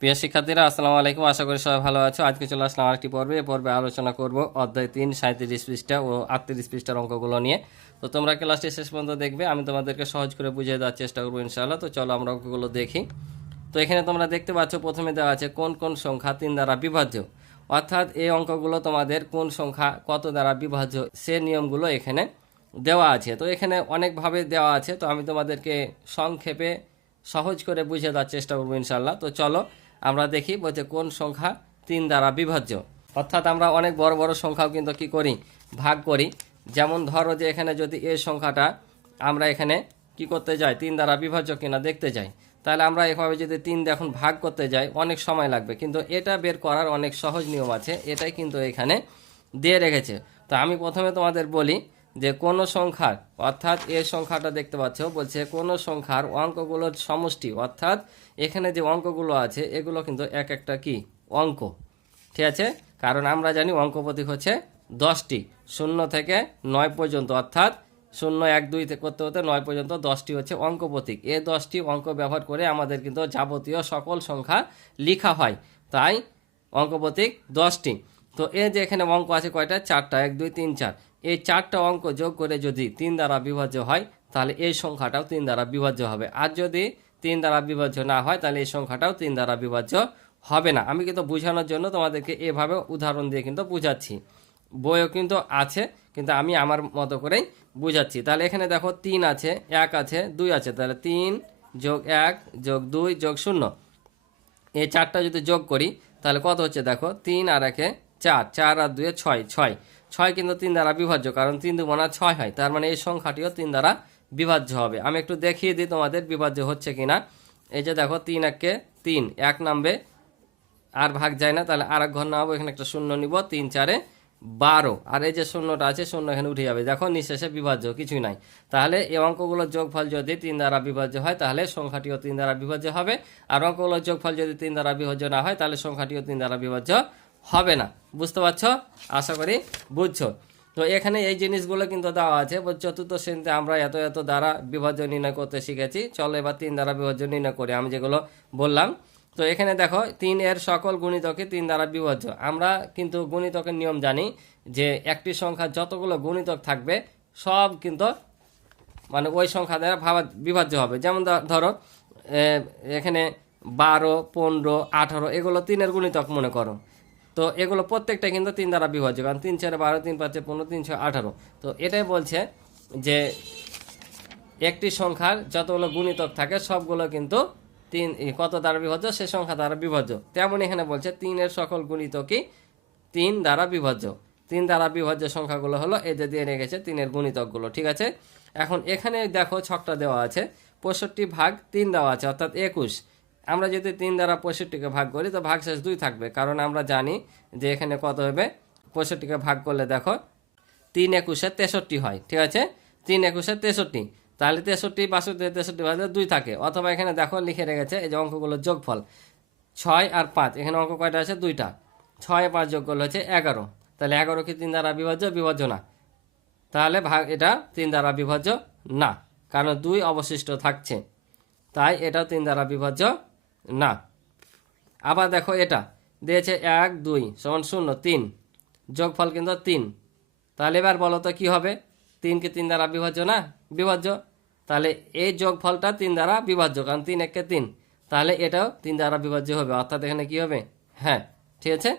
প্রিয় শিক্ষার্থীরা, আসসালামু আলাইকুম। আশা করি সবাই ভালো আছো। আজকে চলে আসলাম আরেকটি পর্বে। এ পর্বে আলোচনা করব অধ্যায় 3 37 পৃষ্ঠা ও 38 পৃষ্ঠার অঙ্কগুলো নিয়ে। তো তোমরা ক্লাসটি শেষ পর্যন্ত দেখবে, আমি তোমাদেরকে সহজ করে বুঝিয়ে দেওয়ার চেষ্টা করবো ইনশাআল্লাহ। তো চলো আমরা অঙ্কগুলো দেখি। তো এখানে তোমরা দেখতে পাচ্ছ প্রথমে দেওয়া আছে কোন কোন সংখ্যা 3 দ্বারা বিভাজ্য, অর্থাৎ এই অঙ্কগুলো তোমাদের কোন সংখ্যা কত দ্বারা বিভাজ্য সে নিয়মগুলো এখানে দেওয়া আছে। তো এখানে অনেকভাবে দেওয়া আছে, তো আমি তোমাদেরকে সংক্ষেপে সহজ করে বুঝিয়ে দেওয়ার চেষ্টা করবো ইনশাআল্লাহ। তো চলো আমরা দেখি বলছে কোন সংখ্যা 3 দ্বারা বিভাজ্য। অর্থাৎ আমরা অনেক বড় বড় সংখ্যাও কিন্তু কি করি, ভাগ করি। যেমন ধরো যে এখানে যদি এই সংখ্যাটা আমরা এখানে কি করতে যাই, 3 দ্বারা বিভাজ্য কিনা দেখতে যাই, তাহলে আমরা এভাবে যদি 3 দিয়ে এখন ভাগ করতে যাই অনেক সময় লাগবে, কিন্তু এটা বের করার অনেক সহজ নিয়ম আছে, এটাই কিন্তু এখানে দিয়ে রেখেছে। তো আমি প্রথমে তোমাদের বলি যে কোনো সংখ্যার, অর্থাৎ এই সংখ্যাটা দেখতে পাচ্ছ, বলছে কোনো সংখ্যার অঙ্কগুলোর সমষ্টি, অর্থাৎ এখানে যে অঙ্কগুলো আছে এগুলো কিন্তু এক একটা কি অঙ্ক, ঠিক আছে? কারণ আমরা জানি অঙ্ক প্রতীক হচ্ছে 10টি, 0 থেকে 9 পর্যন্ত, অর্থাৎ 0 1 2 করতে হতে 9 পর্যন্ত 10টি হচ্ছে অঙ্ক প্রতীক। এই 10টি অঙ্ক ব্যবহার করে আমাদের কিন্তু যাবতীয় সকল সংখ্যা লেখা হয়, তাই অঙ্ক প্রতীক 10টি। তো এই যে এখানে অঙ্ক আছে কয়টা, 4টা, 1 2 3 4। এই 4টা অঙ্ক যোগ করে যদি 3 দ্বারা বিভাজ্য হয় তাহলে এই সংখ্যাটাও 3 দ্বারা বিভাজ্য হবে, আর যদি 3 দ্বারা বিভাজ্য না হয় তাহলে এই সংখ্যাটাও 3 দ্বারা বিভাজ্য হবে না। আমি কিন্তু বোঝানোর জন্য তোমাদেরকে এভাবে উদাহরণ দিয়ে কিন্তু বুঝাচ্ছি, বইও কিন্তু আছে, কিন্তু আমি আমার মতো করেই বুঝাচ্ছি। তাহলে এখানে দেখো 3 আছে, 1 আছে, 2 আছে, তাহলে 3 যোগ 1 যোগ 2 যোগ 0, এই 4টা যদি যোগ করি তাহলে কত হচ্ছে দেখো, 3 আর 1 4, 4 আর 2 6, 6 6 কিন্তু 3 দ্বারা বিভাজ্য, কারণ 3 2 6 হয়, তার মানে এই সংখ্যাটিও 3 দ্বারা বিভাজ্য হবে। আমি একটু দেখিয়ে দিই তোমাদের বিভাজ্য হচ্ছে কিনা। এই যে দেখো 3 1 3, 1 নামবে, আর ভাগ যায় না, তাহলে আর এক ঘর নামাবো, এখানে একটা শূন্য নিব, 3 4 12, আর এই যে শূন্যটা আছে শূন্য এখানে উঠে যাবে, দেখো নিঃশেষে বিভাজ্য কিছুই নাই। তাহলে এই অঙ্কগুলোর যোগফল যদি 3 দ্বারা বিভাজ্য হয় তাহলে সংখ্যাটিও 3 দ্বারা বিভাজ্য হবে, আর অঙ্কগুলোর যোগফল যদি 3 দ্বারা বিভাজ্য না হয় তাহলে সংখ্যাটিও 3 দ্বারা বিভাজ্য হবে না। বুঝতে পারছো? আশা করি বুঝছো। তো এখানে এই জিনিসগুলো কিন্তু দেওয়া আছে। চতুর্থ শ্রেণীতে আমরা এত এত দ্বারা বিভাজ্য নির্ণয় করতে শিখেছি, চলো এবার 3 দ্বারা বিভাজ্য নির্ণয় করি আমি যেগুলো বললাম। তো এখানে দেখো 3 এর সকল গুণিতকে 3 দ্বারা বিভাজ্য। আমরা কিন্তু গুণিতকের নিয়ম জানি যে একটি সংখ্যা যতগুলো গুণিতক থাকবে সব কিন্তু মানে ওই সংখ্যা দ্বারা বিভাজ্য হবে। যেমন ধরো এখানে 12 15 18 এগুলো 3 এর গুণিতক মনে করো, তো এগুলো প্রত্যেকটা কিন্তু 3 দ্বারা বিভাজ্য, কারণ 3 4 12, 3 5 15, 3 6 18। তো এটাই বলছে যে একটি সংখ্যার যতগুলো গুণিতক থাকে সবগুলো কিন্তু 3 কত দ্বারা বিভাজ্য, সে সংখ্যা দ্বারা বিভাজ্য। তেমন এখানে বলছে 3 এর সকল গুণিতকই 3 দ্বারা বিভাজ্য। 3 দ্বারা বিভাজ্য সংখ্যাগুলো হলো এই যে দিয়ে রেখেছে 3 এর গুণিতকগুলো, ঠিক আছে? এখন এখানে দেখো ছকটা দেওয়া আছে, 65 ভাগ 3 দেওয়া আছে, অর্থাৎ 21। আমরা যদি 3 দ্বারা 65কে ভাগ করি তো ভাগশেষ 2 থাকবে, কারণ আমরা জানি যে এখানে কত হবে, 65কে ভাগ করলে দেখো 3 21 63 হয়, ঠিক আছে? 3 21 63, তাহলে 63 62 63 ভাগে 2 থাকে, অথবা এখানে দেখো লিখে রেখেছে এই যে অঙ্কগুলোর যোগফল 6 আর 5, এখানে অঙ্ক কয়টা আছে, 2টা, 6 আর 5 যোগ করলে হচ্ছে 11, তাহলে 11 কি 3 দ্বারা বিভাজ্য? বিভাজ্য না, তাহলে এটা 3 দ্বারা বিভাজ্য না, কারণ 2 অবশিষ্ট থাকছে, তাই এটাও 3 দ্বারা বিভাজ্য না। আবার দেখো এটা দিয়েছে 1 2 সমান 0 3, যোগফল কিন্তু 3, তাহলে এবার বলো তো কী হবে, 3 কি 3 দ্বারা বিভাজ্য না? বিভাজ্য, তাহলে এই যোগফলটা 3 দ্বারা বিভাজ্য, কারণ 3 1 3, তাহলে এটাও 3 দ্বারা বিভাজ্য হবে, অর্থাৎ এখানে কি হবে, হ্যাঁ, ঠিক আছে?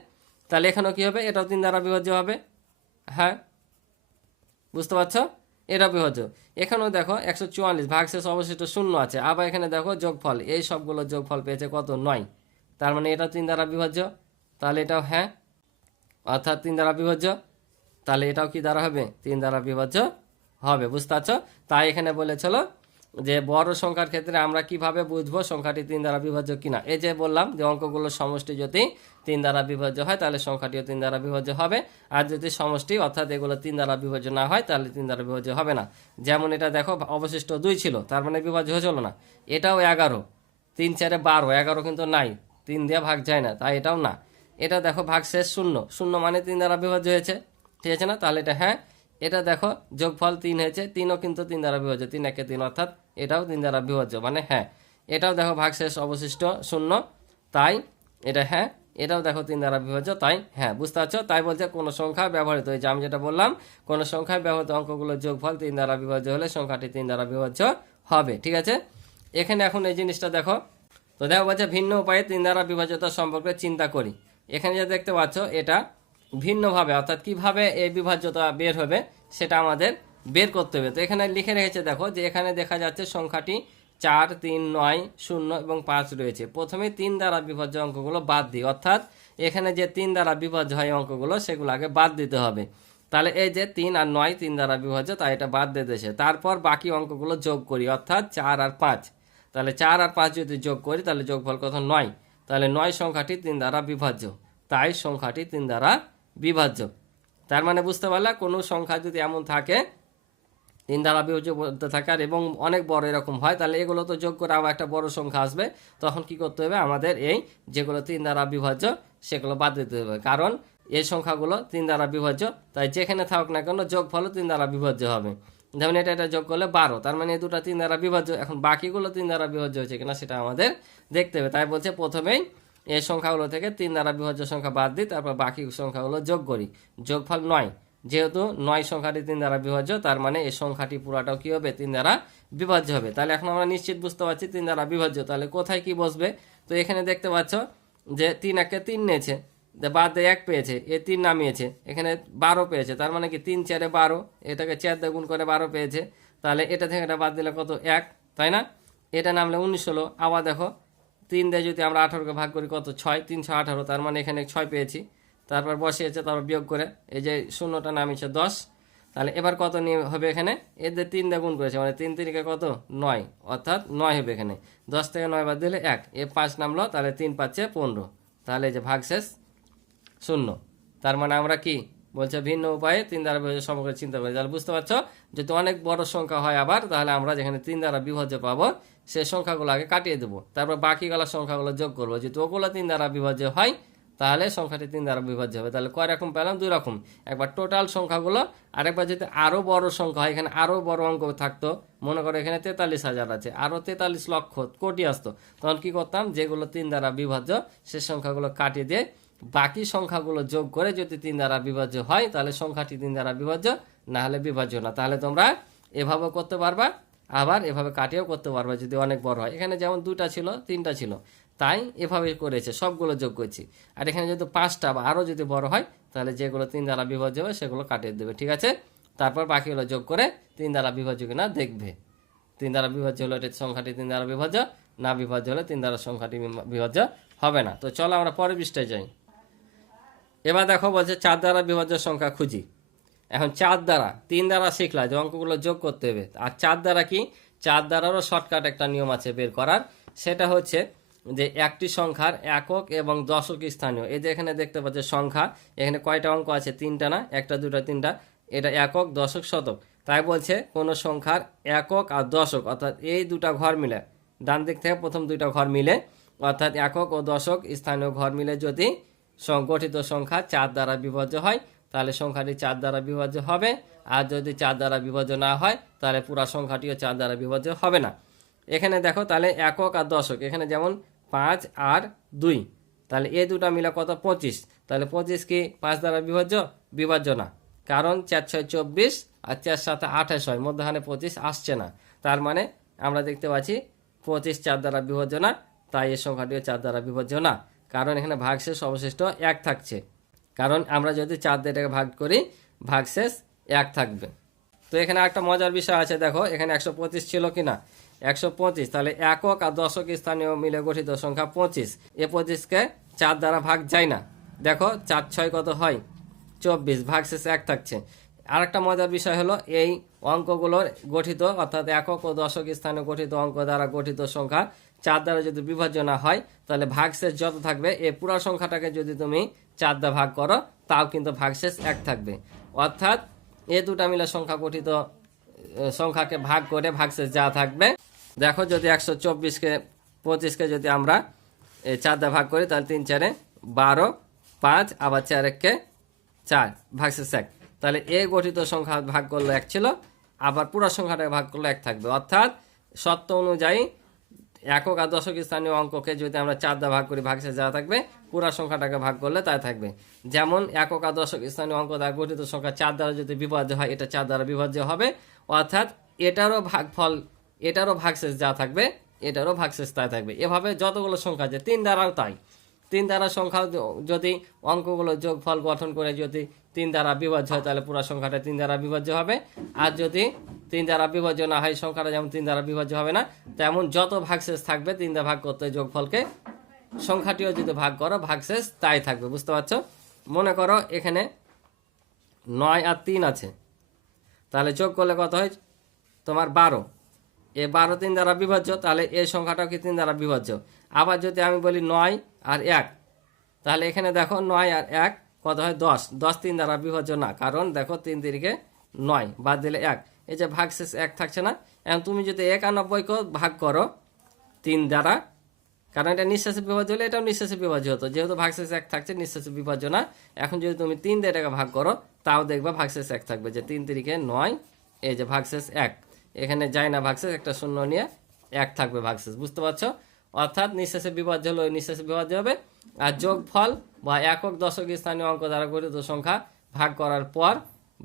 তাহলে এখানেও কি হবে, এটাও 3 দ্বারা বিভাজ্য হবে, হ্যাঁ, বুঝতে পারছো? এটা বিভাজ্য। এখানেও দেখো 144 ভাগশেষ অবশিষ্ট 0 আছে, আবার এখানে দেখো যোগফল, এই সবগুলো যোগফল পেয়েছে কত, 9, তার মানে এটাও 3 দ্বারা বিভাজ্য, তাহলে এটাও হ্যাঁ, অর্থাৎ 3 দ্বারা বিভাজ্য, তাহলে এটাও কি দ্বারা হবে, 3 দ্বারা বিভাজ্য হবে। বুঝতে পারছো? তাই এখানে বলেছিল যে বড় সংখ্যার ক্ষেত্রে আমরা কিভাবে বুঝবো সংখ্যাটি 3 দ্বারা বিভাজ্য কিনা। এই যে বললাম যে অঙ্কগুলোর সমষ্টি যদি 3 দ্বারা বিভাজ্য হয় তাহলে সংখ্যাটিও 3 দ্বারা বিভাজ্য হবে, আর যদি সমষ্টি অর্থাৎ এগুলো 3 দ্বারা বিভাজ্য না হয় তাহলে 3 দ্বারা বিভাজ্য হবে না। যেমন এটা দেখো অবশিষ্ট 2 ছিল, তার মানে বিভাজ্য হয়েছিল না। এটাও 11, 3 4 12, 11 কিন্তু নাই, 3 দিয়ে ভাগ যায় না, তাই এটাও না। এটা দেখো ভাগশেষ 0, 0 মানে 3 দ্বারা বিভাজ্য হয়েছে, ঠিক আছে না? তাহলে এটা হ্যাঁ। এটা দেখো যোগফল 3 হয়েছে, 3ও কিন্তু 3 দ্বারা বিভাজ্য, 3 1 3, অর্থাৎ এটাও 3 দ্বারা বিভাজ্য, মানে হ্যাঁ। এটাও দেখো ভাগশেষ অবশিষ্ট 0, তাই এটা হ্যাঁ, এটাও দেখো 3 দ্বারা বিভাজ্য, তাই হ্যাঁ। বুঝতে পারছো? তাই বলছে কোনো সংখ্যা ব্যবহৃত, এই যে আমি যেটা বললাম, কোনো সংখ্যায় ব্যবহৃত অঙ্কগুলোর যোগফল 3 দ্বারা বিভাজ্য হলে সংখ্যাটি 3 দ্বারা বিভাজ্য হবে। ঠিক আছে, এখানে এখন এই জিনিসটা দেখো। তো দেখো বলছে ভিন্ন উপায়ে 3 দ্বারা বিভাজ্যতা সম্পর্কে চিন্তা করি। এখানে যে দেখতে পাচ্ছ এটা ভিন্নভাবে, অর্থাৎ কিভাবে এই বিভাজ্যতা বের হবে সেটা আমাদের বের করতে হবে। তো এখানে লিখে রেখেছে দেখো, যে এখানে দেখা যাচ্ছে সংখ্যাটি 4, 3, 9, 0 এবং 5 রয়েছে। প্রথমে 3 দ্বারা বিভাজ্য অঙ্কগুলো বাদ দিই, অর্থাৎ এখানে যে 3 দ্বারা বিভাজ্য হয় অঙ্কগুলো সেগুলো আগে বাদ দিতে হবে। তাহলে এই যে 3 আর 9 3 দ্বারা বিভাজ্য, তাই এটা বাদ দিয়ে দিয়েছে। তারপর বাকি অঙ্কগুলো যোগ করি, অর্থাৎ 4 আর 5। তাহলে 4 আর 5 যদি যোগ করি তাহলে যোগফল কত? 9। তাহলে 9 সংখ্যাটি 3 দ্বারা বিভাজ্য, তাই সংখ্যাটি 3 দ্বারা বিভাজ্য। তার মানে বুঝতে পারলে, কোনো সংখ্যা যদি এমন থাকে 3 দ্বারা বিভাজ্য বলতে থাকে আর এবং অনেক বড় এরকম হয়, তাহলে এগুলো তো যোগ করে আবার একটা বড় সংখ্যা আসবে। তখন কি করতে হবে? আমাদের এই যেগুলো 3 দ্বারা বিভাজ্য সেগুলো বাদ দিতে হবে, কারণ এই সংখ্যাগুলো 3 দ্বারা বিভাজ্য, তাই যেখানে থাকুক না কেন যোগফলও 3 দ্বারা বিভাজ্য হবে। যেমন এটা যোগ করলে 12, তার মানে এই দুটো 3 দ্বারা বিভাজ্য। এখন বাকিগুলো 3 দ্বারা বিভাজ্য হয়েছে কিনা সেটা আমাদের দেখতে হবে। তাই বলছে প্রথমেই এই সংখ্যাগুলো থেকে 3 দ্বারা বিভাজ্য সংখ্যা বাদ দিই, তারপর বাকি সংখ্যাগুলো যোগ করি। যোগফল 9। যেহেতু 9 সংখ্যাটি 3 দ্বারা বিভাজ্য, তার মানে এই সংখ্যাটি পুরাটাও কি হবে? 3 দ্বারা বিভাজ্য হবে। তাহলে এখন আমরা নিশ্চিত বুঝতে পারছি 3 দ্বারা বিভাজ্য। তাহলে কোথায় কি বসবে? তো এখানে দেখতে পাচ্ছ যে 3 একে 3 নিয়েছে, বাদ দিয়ে 1 পেয়েছে, এ 3 নামিয়েছে, এখানে 12 পেয়েছে। তার মানে কি 3 4 12, এটাকে 4 দিয়ে গুণ করে 12 পেয়েছে। তাহলে এটা থেকে এটা বাদ দিলে কত? 1, তাই না? এটা নামলে 19 হলো। আবার দেখো 3 দিয়ে যদি আমরা 18কে ভাগ করি কত? 6, 3 6 18, তার মানে এখানে 6 পেয়েছি। তারপর বসিয়েছে, তারপর বিয়োগ করে এই যে শূন্যটা নামিয়েছে 10। তাহলে এবার কত নিয়ে হবে? এখানে এদের 3 দিয়ে গুণ করেছে, মানে 3 3 কত? 9, অর্থাৎ 9 হবে এখানে। 10 থেকে 9 বাদ দিলে 1, এ 5 নামলো, তাহলে 3 5 15। তাহলে এই যে ভাগশেষ 0। তার মানে আমরা কি বলছে? ভিন্ন উপায়ে 3 দ্বারা বিভাজ্য সম্পর্কে চিন্তা করি। তাহলে বুঝতে পারছো, যদি অনেক বড় সংখ্যা হয় আবার, তাহলে আমরা যেখানে 3 দ্বারা বিভাজ্য পাবো সেই সংখ্যাগুলো আগে কাটিয়ে দেবো, তারপর বাকিগুলো সংখ্যাগুলো যোগ করবো। যদি ওগুলো 3 দ্বারা বিভাজ্য হয় তাহলে সংখ্যাটি 3 দ্বারা বিভাজ্য হবে। তাহলে কয় রকম পেলাম? 2 রকম। একবার টোটাল সংখ্যাগুলো, আরেকবার যদি আরও বড় সংখ্যা হয়, এখানে আরও বড় অঙ্ক থাকতো, মনে করো এখানে 43,000 আছে, আরও 43 লক্ষ কোটি আসতো, তখন কি করতাম? যেগুলো 3 দ্বারা বিভাজ্য সে সংখ্যাগুলো কাটিয়ে দিয়ে বাকি সংখ্যাগুলো যোগ করে যদি 3 দ্বারা বিভাজ্য হয় তাহলে সংখ্যাটি 3 দ্বারা বিভাজ্য, না হলে বিভাজ্য না। তাহলে তোমরা এভাবে করতে পারবা, আবার এভাবে কাটিয়েও করতে পারবা যদি অনেক বড় হয়। এখানে যেমন 2টা ছিল, 3টা ছিল, তাই এভাবে করেছে, সবগুলো যোগ করছি। আর এখানে যদি 5টা বা আরও যদি বড় হয় তাহলে যেগুলো 3 দ্বারা বিভাজ্য হবে সেগুলো কাটিয়ে দেবে। ঠিক আছে, তারপর বাকিগুলো যোগ করে 3 দ্বারা বিভাজ্য কিনা দেখবে। 3 দ্বারা বিভাজ্য হলে এটা সংখ্যাটি 3 দ্বারা বিভাজ্য, না বিভাজ্য হলে 3 দ্বারা সংখ্যাটি বিভাজ্য হবে না। তো চলো আমরা পরের পৃষ্ঠায় যাই। এবার দেখো বলছে 4 দ্বারা বিভাজ্য সংখ্যা খুঁজি। এখন 4 দ্বারা, 3 দ্বারা শিখলা যে অঙ্কগুলো যোগ করতে হবে, আর 4 দ্বারা কি? 4 দ্বারারও শর্টকাট একটা নিয়ম আছে বের করার। সেটা হচ্ছে যে একটি সংখ্যার একক এবং দশক স্থানীয়। এই যে এখানে দেখতে পাচ্ছ সংখ্যা, এখানে কয়টা অঙ্ক আছে? 3টা না? 1টা 2টা 3টা, এটা একক দশক শতক। তাই বলছে কোনো সংখ্যার একক আর দশক, অর্থাৎ এই দুটা ঘর মিলে, ডান দিক থেকে প্রথম 2টা ঘর মিলে, অর্থাৎ একক ও দশক স্থানীয় ঘর মিলে যদি গঠিত সংখ্যা 4 দ্বারা বিভাজ্য হয় তাহলে সংখ্যাটি 4 দ্বারা বিভাজ্য হবে। আর যদি 4 দ্বারা বিভাজ্য না হয় তাহলে পুরো সংখ্যাটিও 4 দ্বারা বিভাজ্য হবে না। এখানে দেখো তাহলে একক আর দশক, এখানে যেমন 5 আর 2, তাহলে এই দুটা মিলে কত? 25। তাহলে 25 কি 5 দ্বারা বিভাজ্য? বিভাজ্য না, কারণ 4 6 24 আর 4 7 28 হয়, মধ্যখানে 25 আসছে না। তার মানে আমরা দেখতে পাচ্ছি 25 4 দ্বারা বিভাজ্য না, তাই এই সংখ্যাটিও 4 দ্বারা বিভাজ্য না, কারণ এখানে ভাগশেষ অবশিষ্ট 1 থাকছে। কারণ আমরা যদি 4 দিয়ে এটাকে ভাগ করি ভাগশেষ 1 থাকবে। তো এখানে একটা মজার বিষয় আছে, দেখো এখানে 125 ছিল কিনা? 125, তাহলে একক আর দশক স্থানীয় মিলে গঠিত সংখ্যা 25। এ 25কে 4 দ্বারা ভাগ যায় না। দেখো 4 6 কত হয়? 24, ভাগশেষ 1 থাকছে। আর একটা মজার বিষয় হলো এই অঙ্কগুলোর গঠিত, অর্থাৎ একক ও দশক স্থানে গঠিত অঙ্ক দ্বারা গঠিত সংখ্যা 4 দ্বারা যদি বিভাজ্য না হয় তাহলে ভাগশেষ যত থাকবে এই পুরো সংখ্যাটাকে যদি তুমি 4 দ্বারা ভাগ করো তাও কিন্তু ভাগশেষ 1 থাকবে। অর্থাৎ এই দুটা মিলে সংখ্যা গঠিত সংখ্যাকে ভাগ করে ভাগশেষ যা থাকবে, দেখো যদি 124কে 25কে যদি আমরা 4 দ্বারা ভাগ করি তাহলে 3 4 12, 5 আবার 4 1 4, ভাগশেষ 1। তাহলে এই গঠিত সংখ্যা ভাগ করলে 1 ছিল, আবার পুরো সংখ্যাটাকে ভাগ করলে 1 থাকবে। অর্থাৎ সত্য অনুযায়ী একক আর দশক স্থানীয় অঙ্ককে যদি আমরা 4 দ্বারা ভাগ করি, ভাগশেষ যা থাকবে পুরা সংখ্যাটাকে ভাগ করলে তাই থাকবে। যেমন একক আর দশক স্থানীয় অঙ্ক দ্বারা গঠিত সংখ্যা 4 দ্বারা যদি বিভাজ্য হয়, এটা 4 দ্বারা বিভাজ্য হবে, অর্থাৎ এটারও ভাগফল, এটারও ভাগশেষ যা থাকবে এটারও ভাগশেষ তাই থাকবে। এভাবে যতগুলো সংখ্যা আছে 3 দ্বারাও তাই। 3 দ্বারা সংখ্যা যদি অঙ্কগুলো যোগফল গঠন করে যদি 3 দ্বারা বিভাজ্য হয়, তাহলে পুরো সংখ্যাটা 3 দ্বারা বিভাজ্য হবে। আর যদি 3 দ্বারা বিভাজ্য না হয়, সংখ্যাটা যেমন 3 দ্বারা বিভাজ্য হবে না, তেমন যত ভাগশেষ থাকবে 3 দ্বারা ভাগ করতে যোগফলকে, সংখ্যাটিও যদি ভাগ করো ভাগশেষ তাই থাকবে। বুঝতে পারছো? মনে করো এখানে 9 আর 3 আছে, তাহলে যোগ করলে কত হয় তোমার 12। এ 12 3 দ্বারা বিভাজ্য, তাহলে এই সংখ্যাটাও কি 3 দ্বারা বিভাজ্য। আবার যদি আমি বলি 9 আর 1, তাহলে এখানে দেখো 9 আর 1 কত হয় 10। 10 3 দ্বারা বিভাজ্য না, কারণ দেখো 3 তিরিকে 9, বাদ দিলে 1, এই যে ভাগশেষ 1 থাকছে না। এখন তুমি যদি 91 কে ভাগ করো 3 দ্বারা, কারণ এটা নিঃশ্বাসে বিভাজ্য হলে এটাও নিঃশ্বাসে বিভাজ্য হতো, যেহেতু ভাগশেষ 1 থাকছে নিঃশ্বাসে বিভাজ্য না। এখন যদি তুমি 3 দিয়ে এটাকে ভাগ করো, তাও দেখবা ভাগশেষ 1 থাকবে, যে 3 তিরিকে 9, এই যে ভাগশেষ 1, এখানে যায় না ভাগশেষ, একটা শূন্য নিয়ে 1 থাকবে ভাগশেষ। বুঝতে পারছো? অর্থাৎ নিঃশ্বাসে বিভাজ্য হলে ওই নিঃশ্বাসে বিভাজ্য হবে। আর যোগফল বা একক দশক স্থানীয় অঙ্ক দ্বারা গঠিত সংখ্যা ভাগ করার পর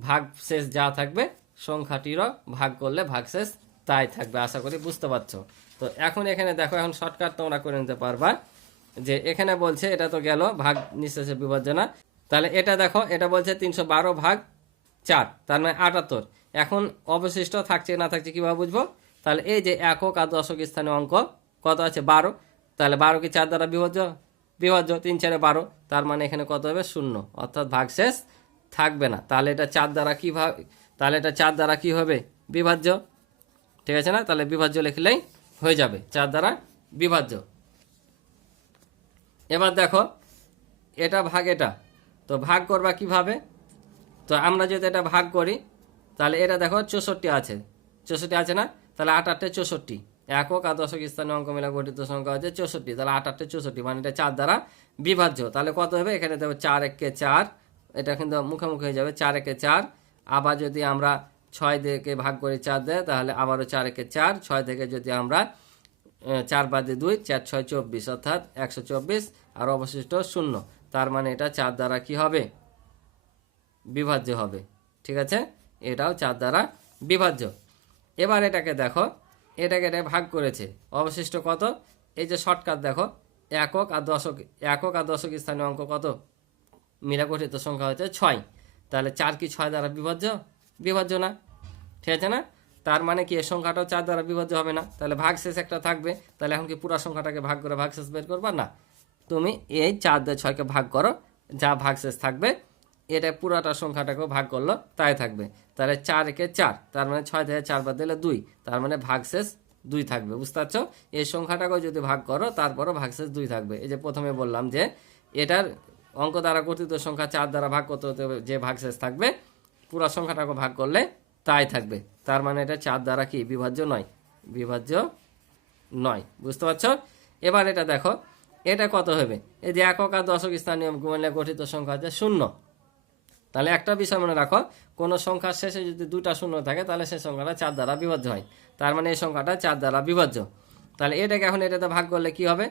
ভাগশেষ যা থাকবে সংখ্যাটিরও ভাগ করলে ভাগশেষ তাই থাকবে। আশা করি বুঝতে পারছো। তো এখন এখানে দেখো, এখন শর্টকাট তোমরা করে নিতে পারবা। যে এখানে বলছে এটা তো গেল ভাগ নিঃশ্বাসে বিভাজ্য না, তাহলে এটা দেখো, এটা বলছে 312 ভাগ 4, তার মানে 78। এখন অবশিষ্ট থাকছে না থাকছে কিভাবে বুঝবো? তাহলে এই যে একক আর দশক স্থানীয় অঙ্ক কত আছে 12, তাহলে 12 কি 4 দ্বারা বিভাজ্য? বিভাজ্য, 3 4 12, তার মানে এখানে কত হবে 0, অর্থাৎ ভাগশেষ থাকবে না। তাহলে এটা 4 দ্বারা কি তাহলে এটা 4 দ্বারা কি হবে? বিভাজ্য। ঠিক আছে না? তাহলে বিভাজ্য লিখলেই হয়ে যাবে, 4 দ্বারা বিভাজ্য। এবার দেখো এটা ভাগ এটা, তো ভাগ করবা কিভাবে? তো আমরা যদি এটা ভাগ করি, তাহলে এটা দেখো 64 আছে, 64 আছে না? তাহলে 8 8 64, একক আর দশক স্থানীয় অঙ্ক মিলে গঠিত সংখ্যা হচ্ছে 64, তাহলে 8 8 64, মানে এটা 4 দ্বারা বিভাজ্য। তাহলে কত হবে? এখানে দেখো 4 1 কে 4, এটা কিন্তু মুখোমুখি হয়ে যাবে, 4 1 কে 4। আবার যদি আমরা 6 থেকে ভাগ করি 4 দেয়, তাহলে আবারও 4 1 কে 4, 6 থেকে যদি আমরা 4 বাদে 2, 4 6 24, অর্থাৎ 124, আর অবশিষ্ট 0, তার মানে এটা 4 দ্বারা কি হবে? বিভাজ্য হবে। ঠিক আছে, এটাও 4 দ্বারা বিভাজ্য। এবার এটাকে দেখো, এটাকে এটা ভাগ করেছে, অবশিষ্ট কত? এই যে শর্টকাট দেখো, একক আর দশক স্থানীয় অঙ্ক কত মিলে গঠিত সংখ্যা হচ্ছে 6, তাহলে 4 কি 6 দ্বারা বিভাজ্য? বিভাজ্য না। ঠিক আছে না? তার মানে কি এই সংখ্যাটাও 4 দ্বারা বিভাজ্য হবে না, তাহলে ভাগশেষ একটা থাকবে। তাহলে এখন কি পুরো সংখ্যাটাকে ভাগ করে ভাগশেষ বের করবা? না, তুমি এই 4 দিয়ে 6কে ভাগ করো, যা ভাগশেষ থাকবে এটা পুরাটা সংখ্যাটাকেও ভাগ করলো তাই থাকবে। তাহলে 4 একে 4, তার মানে 6 থেকে 4 বাদ দিলে 2, তার মানে ভাগশেষ 2 থাকবে। বুঝতে পারছো? এই সংখ্যাটাকেও যদি ভাগ করো তারপরও ভাগশেষ 2 থাকবে। এই যে প্রথমে বললাম যে এটার অঙ্ক দ্বারা গঠিত সংখ্যা 4 দ্বারা ভাগ করতে হতে যে ভাগশেষ থাকবে পুরো সংখ্যাটাকে ভাগ করলে তাই থাকবে। তার মানে এটা 4 দ্বারা কি বিভাজ্য নয়? বিভাজ্য নয়। বুঝতে পারছো? এবার এটা দেখো, এটা কত হবে? এই যে একক আর দশক স্থানীয় মিলে গঠিত সংখ্যা হচ্ছে 0। তাহলে একটা বিষয় মনে রাখো, কোনো সংখ্যার শেষে যদি 2টা শূন্য থাকে, তাহলে সেই সংখ্যাটা 4 দ্বারা বিভাজ্য হয়। তার মানে এই সংখ্যাটা 4 দ্বারা বিভাজ্য। তাহলে এটাকে এখন এটাতে ভাগ করলে কি হবে?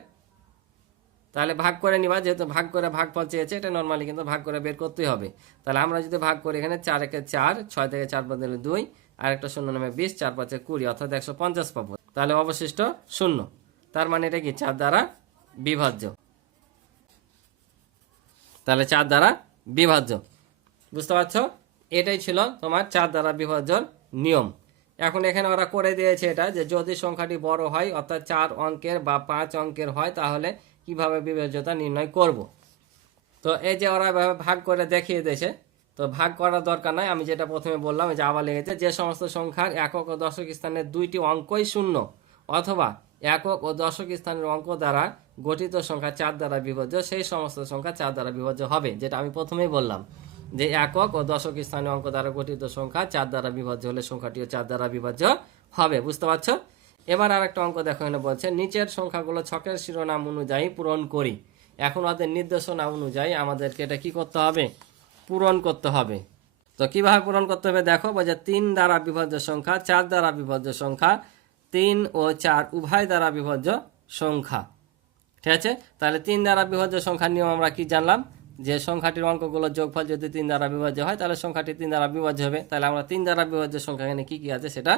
তাহলে ভাগ করে নিবা, যেহেতু ভাগ করে ভাগফল চেয়েছে, এটা নর্মালি কিন্তু ভাগ করে বের করতেই হবে। তাহলে আমরা যদি ভাগ করি, এখানে 4 একে 4, 6 থেকে 4 বাদ দিলে 2, আর একটা শূন্য নামে 20, 4 5 20, অর্থাৎ 150 পাবো। তাহলে অবশিষ্ট 0, তার মানে এটা কি 4 দ্বারা বিভাজ্য। তাহলে 4 দ্বারা বিভাজ্য। বুঝতে পারছো? এটাই ছিল তোমার 4 দ্বারা বিভাজ্যর নিয়ম। এখন এখানে ওরা করে দিয়েছে এটা, যে যদি সংখ্যাটি বড় হয়, অর্থাৎ 4 অঙ্কের বা 5 অঙ্কের হয়, তাহলে কিভাবে বিভাজ্যতা নির্ণয় করব। তো এই যে ওরা ভাগ করে দেখিয়ে দিয়েছে, তো ভাগ করার দরকার নাই। আমি যেটা প্রথমে বললাম, যে আবার লেগেছে, যে সমস্ত সংখ্যার একক ও দশক স্থানের 2টি অঙ্কই শূন্য, অথবা একক ও দশক স্থানের অঙ্ক দ্বারা গঠিত সংখ্যা 4 দ্বারা বিভাজ্য, সেই সমস্ত সংখ্যা 4 দ্বারা বিভাজ্য হবে। যেটা আমি প্রথমেই বললাম, যে একক ও দশক স্থানীয় অঙ্ক দ্বারা গঠিত সংখ্যা 4 দ্বারা বিভাজ্য হলে সংখ্যাটিও 4 দ্বারা বিভাজ্য হবে। বুঝতে পারছো? এবার আরেকটা অঙ্ক দেখো, এখানে বলছে নিচের সংখ্যাগুলো ছকের শিরোনাম অনুযায়ী পূরণ করি। এখন ওদের নির্দেশনা অনুযায়ী আমাদেরকে এটা কি করতে হবে? পূরণ করতে হবে। তো কিভাবে পূরণ করতে হবে দেখো, বলছে 3 দ্বারা বিভাজ্য সংখ্যা, 4 দ্বারা বিভাজ্য সংখ্যা, 3 ও 4 উভয় দ্বারা বিভাজ্য সংখ্যা। ঠিক আছে, তাহলে 3 দ্বারা বিভাজ্য সংখ্যার নিয়ম আমরা কি জানলাম, যে সংখ্যাটির অঙ্কগুলোর যোগফল যদি 3 দ্বারা বিভাজ্য হয় তাহলে সংখ্যাটি 3 দ্বারা বিভাজ্য হবে। তাহলে আমরা 3 দ্বারা বিভাজ্য সংখ্যা এখানে কী কী আছে সেটা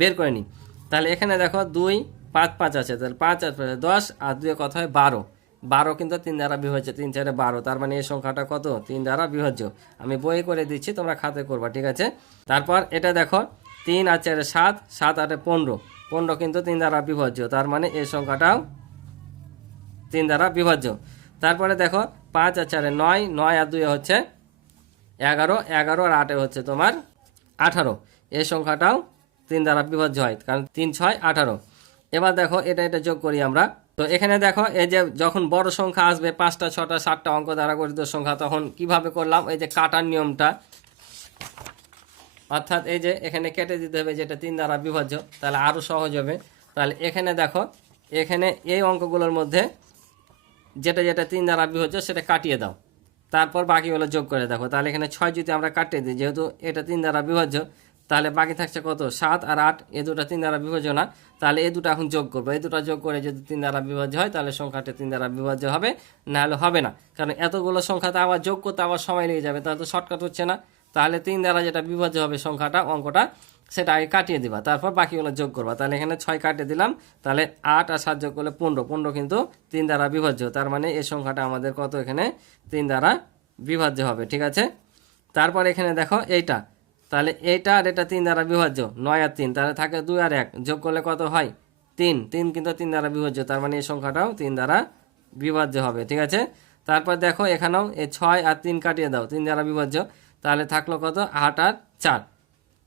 বের করে নিই। তাহলে এখানে দেখো 2 5 5 আছে, তাহলে 5 আর 5 10 আর 2 কত হয় 12। 12 কিন্তু 3 দ্বারা বিভাজ্য, 3 4 12, তার মানে এই সংখ্যাটা কত 3 দ্বারা বিভাজ্য। আমি বই করে দিচ্ছি, তোমরা খাতে করবা, ঠিক আছে। তারপর এটা দেখো 3 আর 4 7, 7 8 15, 15 কিন্তু 3 দ্বারা বিভাজ্য, তার মানে এই সংখ্যাটাও 3 দ্বারা বিভাজ্য। তারপরে দেখো 5 আর 4 9, 9 আর 2 হচ্ছে 11, 11 আর 8 হচ্ছে তোমার 18, এই সংখ্যাটাও 3 দ্বারা বিভাজ্য হয়, কারণ 3 6 18। এবার দেখো এটা যোগ করি আমরা। তো এখানে দেখো এই যে যখন বড় সংখ্যা আসবে 5টা 6টা 7টা অঙ্ক দ্বারা গঠিত সংখ্যা, তখন কিভাবে করলাম, এই যে কাটার নিয়মটা, অর্থাৎ এই যে এখানে কেটে দিতে হবে যেটা 3 দ্বারা বিভাজ্য, তাহলে আরও সহজ হবে। তাহলে এখানে দেখো এখানে এই অঙ্কগুলোর মধ্যে যেটা 3 দ্বারা বিভাজ্য সেটা কাটিয়ে দাও, তারপর বাকিগুলো যোগ করে দেখো। তাহলে এখানে 6 যদি আমরা কাটিয়ে দিই, যেহেতু এটা 3 দ্বারা বিভাজ্য, তাহলে বাকি থাকছে কত 7 আর 8, এই দুটো 3 দ্বারা বিভাজ্য না, তাহলে এই দুটো এখন যোগ করবো। এই দুটো যোগ করে যদি 3 দ্বারা বিভাজ্য হয় তাহলে সংখ্যাটা 3 দ্বারা বিভাজ্য হবে, না হলে হবে না। কারণ এতগুলো সংখ্যাতে আবার যোগ করতে আবার সময় লেগে যাবে, তাহলে তো শর্টকাট হচ্ছে না। তাহলে 3 দ্বারা যেটা বিভাজ্য হবে সংখ্যাটা, অঙ্কটা, সেটা আগে কাটিয়ে দিবা, তারপর বাকিগুলো যোগ করবা। তাহলে এখানে 6 কাটিয়ে দিলাম, তাহলে 8 আর 7 যোগ করলে 15, 15 কিন্তু 3 দ্বারা বিভাজ্য, তার মানে এই সংখ্যাটা আমাদের কত এখানে 3 দ্বারা বিভাজ্য হবে, ঠিক আছে। তারপর এখানে দেখো এইটা, তাহলে এইটা আর এটা 3 দ্বারা বিভাজ্য, 9 আর 3, তাহলে থাকে 2 আর 1, যোগ করলে কত হয় 3, 3 কিন্তু 3 দ্বারা বিভাজ্য, তার মানে এই সংখ্যাটাও 3 দ্বারা বিভাজ্য হবে, ঠিক আছে। তারপর দেখো এখানেও এই 6 আর 3 কাটিয়ে দাও, 3 দ্বারা বিভাজ্য, তাহলে থাকলো কত 8 আর 4,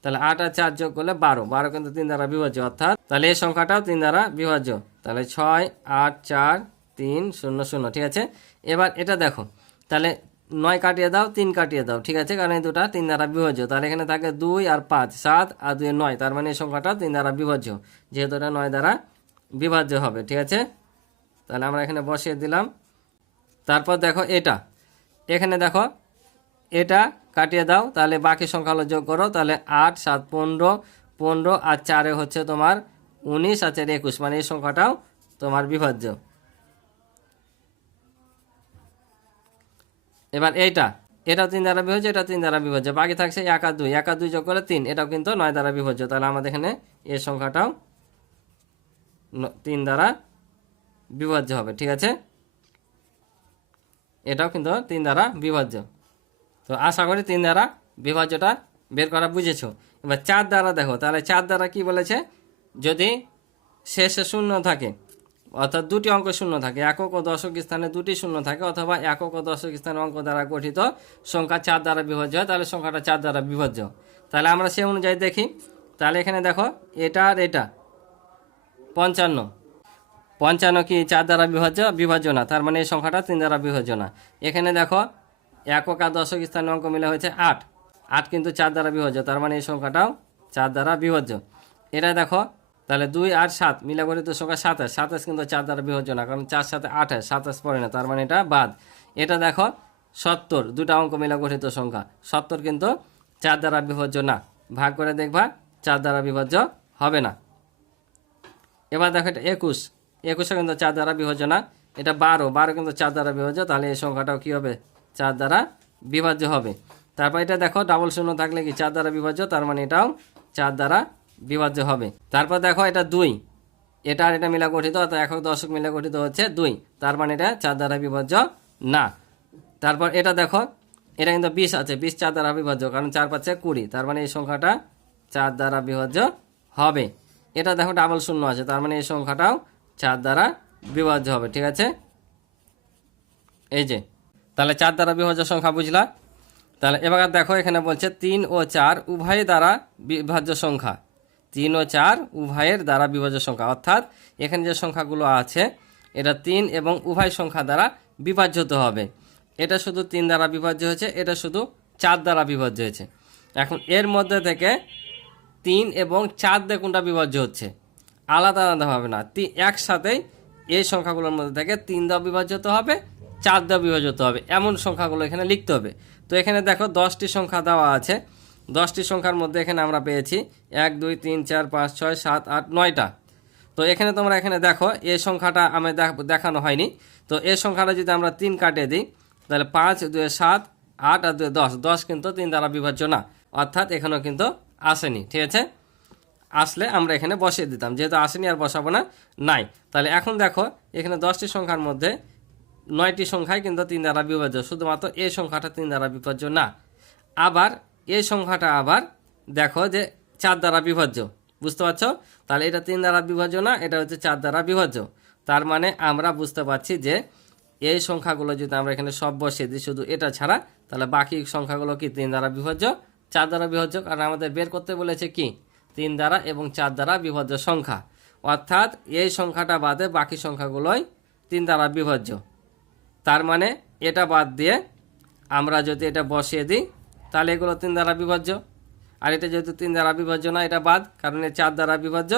তাহলে 8 আর 4 যোগ করলে 12, 12 কিন্তু 3 দ্বারা বিভাজ্য, অর্থাৎ তাহলে এই সংখ্যাটাও 3 দ্বারা বিভাজ্য। তাহলে 6 8 4 3 0 0, ঠিক আছে। এবার এটা দেখো, তাহলে 9 কাটিয়ে দাও, 3 কাটিয়ে দাও, ঠিক আছে, কারণ এই দুটা 3 দ্বারা বিভাজ্য। তাহলে এখানে থাকে 2 আর 5 7 আর 2 9, তার মানে এই সংখ্যাটা 3 দ্বারা বিভাজ্য, যেহেতু এটা 9 দ্বারা বিভাজ্য হবে, ঠিক আছে। তাহলে আমরা এখানে বসিয়ে দিলাম। তারপর দেখো এটা, এখানে দেখো এটা কাটিয়ে দাও, তাহলে বাকি সংখ্যাগুলো যোগ করো, তাহলে 8 7 15, 15 আর 4 হচ্ছে তোমার 19 আর 4 21, মানে এই সংখ্যাটাও তোমার বিভাজ্য। এবার এটাও 3 দ্বারা বিভাজ্য, এটা 3 দ্বারা বিভাজ্য, বাকি থাকছে 1 আর 2, 1 আর 2 যোগ করলে 3, এটাও কিন্তু 9 দ্বারা বিভাজ্য, তাহলে আমাদের এখানে এই সংখ্যাটাও 3 দ্বারা বিভাজ্য হবে, ঠিক আছে। এটাও কিন্তু 3 দ্বারা বিভাজ্য। তো আশা করি 3 দ্বারা বিভাজ্যটা বের করা বুঝেছো। এবার 4 দ্বারা দেখো, তাহলে 4 দ্বারা কি বলেছে, যদি শেষে শূন্য থাকে, অর্থাৎ দুটি অঙ্ক শূন্য থাকে, একক ও দশক স্থানে দুটি শূন্য থাকে, অথবা একক ও দশক স্থানে অঙ্ক দ্বারা গঠিত সংখ্যা 4 দ্বারা বিভাজ্য হয়, তাহলে সংখ্যাটা 4 দ্বারা বিভাজ্য। তাহলে আমরা সে অনুযায়ী দেখি। তাহলে এখানে দেখো এটা আর এটা 55, 55 কি 4 দ্বারা বিভাজ্য না, তার মানে এই সংখ্যাটা 3 দ্বারা বিভাজ্য না। এখানে দেখো একক আর দশক স্থানে অঙ্ক মিলে হয়েছে 8, 8 কিন্তু 4 দ্বারা বিভাজ্য, তার মানে এই সংখ্যাটাও 4 দ্বারা বিভাজ্য। এটা দেখো, তাহলে 2 আর 7 মিলে গঠিত সংখ্যা 27, 27 কিন্তু 4 দ্বারা বিভাজ্য না, কারণ 4 7 28, 27 পড়ে না, তার মানে এটা বাদ। এটা দেখো 70, দুটা অঙ্ক মিলে গঠিত সংখ্যা, 70 কিন্তু 4 দ্বারা বিভাজ্য না, ভাগ করে দেখবা 4 দ্বারা বিভাজ্য হবে না। এবার দেখো এটা 21, 21 কিন্তু 4 দ্বারা বিভাজ্য না। এটা 12, 12 কিন্তু 4 দ্বারা বিভাজ্য, তাহলে এই সংখ্যাটাও কী হবে 4 দ্বারা বিভাজ্য হবে। তারপর এটা দেখো ডাবল শূন্য থাকলে কি 4 দ্বারা বিভাজ্য, তার মানে এটাও 4 দ্বারা বিভাজ্য হবে। তারপর দেখো এটা 2, এটা আর এটা মিলে গঠিত, অর্থাৎ একক দশক মিলে গঠিত হচ্ছে 2, তার মানে এটা 4 দ্বারা বিভাজ্য না। তারপর এটা দেখো, এটা কিন্তু 20 আছে, 20 4 দ্বারা বিভাজ্য, কারণ 4 5 20, তার মানে এই সংখ্যাটা 4 দ্বারা বিভাজ্য হবে। এটা দেখো ডাবল শূন্য আছে, তার মানে এই সংখ্যাটাও 4 দ্বারা বিভাজ্য হবে, ঠিক আছে। এই যে তাহলে 4 দ্বারা বিভাজ্য সংখ্যা বুঝলা। তাহলে এবার দেখো এখানে বলছে 3 ও 4 উভয় দ্বারা বিভাজ্য সংখ্যা, 3 ও 4 উভয়ের দ্বারা বিভাজ্য সংখ্যা, অর্থাৎ এখানে যে সংখ্যাগুলো আছে এটা 3 এবং উভয় সংখ্যা দ্বারা বিভাজ্য হতে হবে। এটা শুধু 3 দ্বারা বিভাজ্য হয়েছে, এটা শুধু 4 দ্বারা বিভাজ্য হয়েছে। এখন এর মধ্যে থেকে 3 এবং 4 দিয়ে কোনটা বিভাজ্য হচ্ছে, আলাদা আলাদা হবে না, একসাথেই এই সংখ্যাগুলোর মধ্যে থেকে 3 দ্বারা বিভাজ্য হতে হবে, 4 দ্বারা বিভাজ্য হতে হবে, এমন সংখ্যাগুলো এখানে লিখতে হবে। তো এখানে দেখো 10টি সংখ্যা দেওয়া আছে, 10টি সংখ্যার মধ্যে এখানে আমরা পেয়েছি 1 2 3 4 5 6 7 8 9টা, তো এখানে তোমরা এখানে দেখো এই সংখ্যাটা আমি দেখানো হয়নি। তো এই সংখ্যাটা যদি আমরা 3 কাটিয়ে দিই তাহলে 5 2 7 8 আর 2 10, 10 কিন্তু 3 দ্বারা বিভাজ্য না, অর্থাৎ এখানেও কিন্তু আসেনি। ঠিক আছে, আসলে আমরা এখানে বসিয়ে দিতাম, যেহেতু আসেনি আর বসাবো না, নাই। তাহলে এখন দেখো এখানে 10টি সংখ্যার মধ্যে 9টি সংখ্যাই কিন্তু 3 দ্বারা বিভাজ্য, শুধুমাত্র এই সংখ্যাটা 3 দ্বারা বিভাজ্য না। আবার এই সংখ্যাটা আবার দেখো যে 4 দ্বারা বিভাজ্য, বুঝতে পারছো? তাহলে এটা 3 দ্বারা বিভাজ্য না, এটা হচ্ছে 4 দ্বারা বিভাজ্য। তার মানে আমরা বুঝতে পারছি যে এই সংখ্যাগুলো যদি আমরা এখানে সব বসিয়ে দিই শুধু এটা ছাড়া, তাহলে বাকি সংখ্যাগুলো কি 3 দ্বারা বিভাজ্য, 4 দ্বারা বিভাজ্য। কারণ আমাদের বের করতে বলেছে কি 3 দ্বারা এবং 4 দ্বারা বিভাজ্য সংখ্যা, অর্থাৎ এই সংখ্যাটা বাদে বাকি সংখ্যাগুলোই 3 দ্বারা বিভাজ্য। তার মানে এটা বাদ দিয়ে আমরা যদি এটা বসিয়ে দিই তাহলে এগুলো 3 দ্বারা বিভাজ্য। আর এটা যেহেতু 3 দ্বারা বিভাজ্য না, এটা বাদ, কারণ এ 4 দ্বারা বিভাজ্য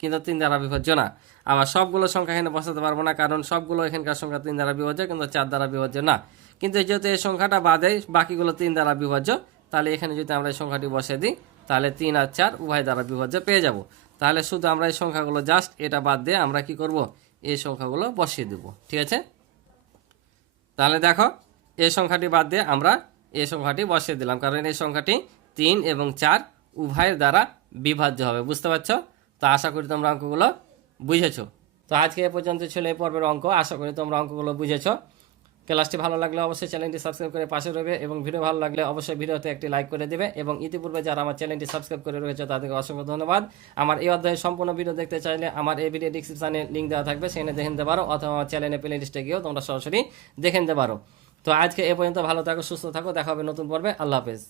কিন্তু 3 দ্বারা বিভাজ্য না। আবার সবগুলো সংখ্যা এখানে বসাতে পারবো না, কারণ সবগুলো এখানকার সংখ্যা 3 দ্বারা বিভাজ্য কিন্তু 4 দ্বারা বিভাজ্য না। কিন্তু যেহেতু এই সংখ্যাটা বাদে বাকিগুলো 3 দ্বারা বিভাজ্য, তাহলে এখানে যদি আমরা এই সংখ্যাটি বসিয়ে দিই তাহলে 3 আর 4 উভয় দ্বারা বিভাজ্য পেয়ে যাব। তাহলে শুধু আমরা এই সংখ্যাগুলো জাস্ট এটা বাদ দিয়ে আমরা কি করব, এই সংখ্যাগুলো বসিয়ে দেব। ঠিক আছে, তাহলে দেখো এই সংখ্যাটি বাদ দিয়ে আমরা এই সংখ্যাটি বসিয়ে দিলাম, কারণ এই সংখ্যাটি 3 এবং 4 উভয়ের দ্বারা বিভাজ্য হবে। বুঝতে পারছো? তো আশা করি তোমরা অঙ্কগুলো বুঝেছো। তো আজকে এ পর্যন্ত ছিল এই পর্বের অঙ্ক। আশা করি তোমরা অঙ্কগুলো বুঝেছো। ক্লাসটি ভালো লাগলে অবশ্যই চ্যানেলটি সাবস্ক্রাইব করে পাশে রয়েবে, এবং ভিডিও ভালো লাগলে অবশ্যই ভিডিওতে একটি লাইক করে দেবে। এবং ইতিপূর্বে যারা আমার চ্যানেলটি সাবস্ক্রাইব করে রয়েছে তাদেরকে অসংখ্য ধন্যবাদ। আমার এই অধ্যায়ের সম্পূর্ণ ভিডিও দেখতে চাইলে আমার এই ভিডিও ডিসক্রিপশনে লিঙ্ক দেওয়া থাকবে, সেখানে দেখে নিতে পারো, অথবা আমার চ্যানেলে প্লে লিস্টে গিয়েও তোমরা সরাসরি দেখে নিতে পারো। তো আজকে এ পর্যন্ত, ভালো থাকো, সুস্থ থাকো, দেখা হবে নতুন পর্বে। আল্লাহ হাফেজ।